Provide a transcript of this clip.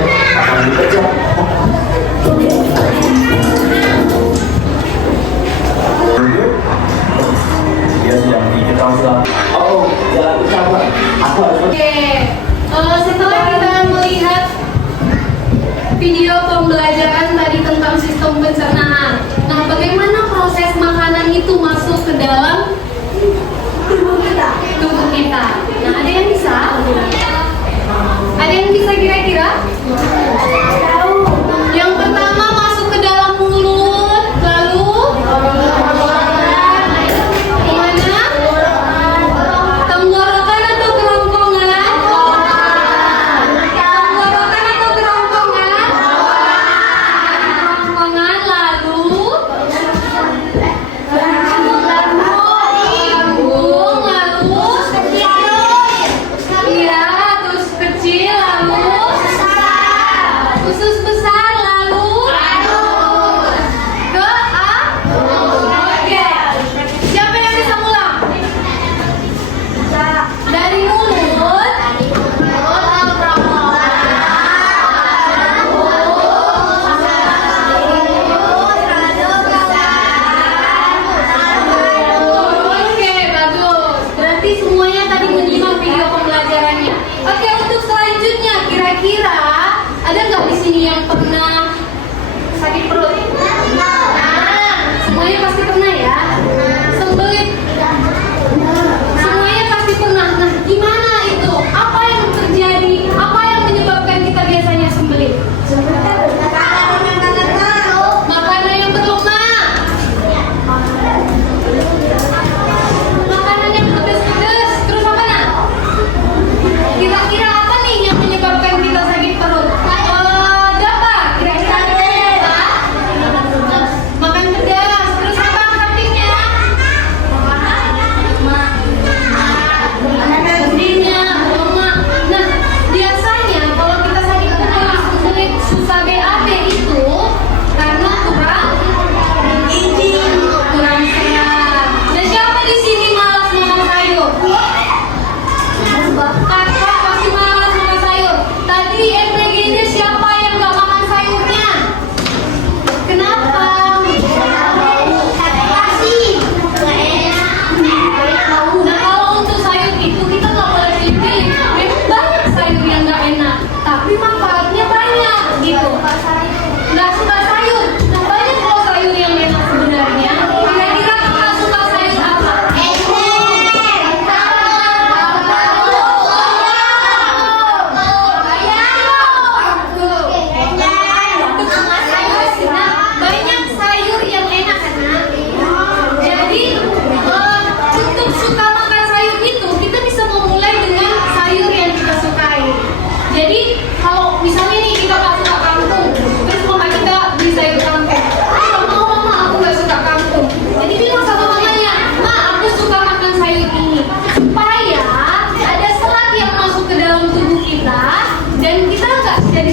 akan dikejar. Dia sedang diketahui. Oh, jalan ucapan. Aku harus. Oke, setelah kita melihat video pembelajaran tadi tentang sistem pencernaan, nah bagaimana proses makanan itu masuk ke dalam tubuh kita? Nah, ada yang bisa? Ada yang bisa kira-kira? Yang pertama masuk ke dalam mulut, lalu kemana? Tenggorokan atau kerongkongan? Tenggorokan atau kerongkongan? Kerongkongan, lalu hidung, lalu iya, terus kecil, lalu usus besar, lalu ke oke. Siapa yang bisa ngulang? Dari mulut, oke, bagus. Berarti semuanya tadi menyimak video pembelajarannya. Oke, untuk selanjutnya, kira-kira ada nggak di sini yang pernah sakit perut? Semuanya pasti pernah ya. Sembelit. Semuanya pasti pernah. Nah, gimana itu? Apa yang terjadi? Apa yang menyebabkan kita biasanya sembelit? Makanan yang berlemak. Makanan yang pedas-pedas. Terus apa nak? Kira-kira apa nih yang menyebabkan kita sakit perut? Apa? Kira-kira apa? Makan pedas. Terus apa sampingnya? Berdirinya, lemak. Nah, biasanya kalau kita sakit perut, sembelit, susah BAB itu karena kurang gizi, kurang serat. Nah, siapa di sini malas makan sayur? Kakak pasti malas makan sayur. Tadi MPG-nya siapa yang gak makan sayurnya? Kenapa? Nah, kalau untuk sayur itu kita gak boleh pilih-pilih. Memang banyak sayur yang gak enak, tapi manfaatnya banyak gitu. Gak suka sayur. Nah, banyak loh sayur yang enak sebenarnya. Kira-kira kakak suka sayur apa? Nah, banyak sayur yang enak kan? Jadi untuk suka makan sayur itu kita bisa memulai dengan sayur yang kita sukai. Jadi kalau misalnya nih kita gak suka kangkung, terus mama kita beli sayur kangkung, terus mama aku gak suka kangkung. Jadi bilang sama mamanya, ma aku suka makan sayur ini supaya ada serat yang masuk ke dalam tubuh kita dan kita gak jadi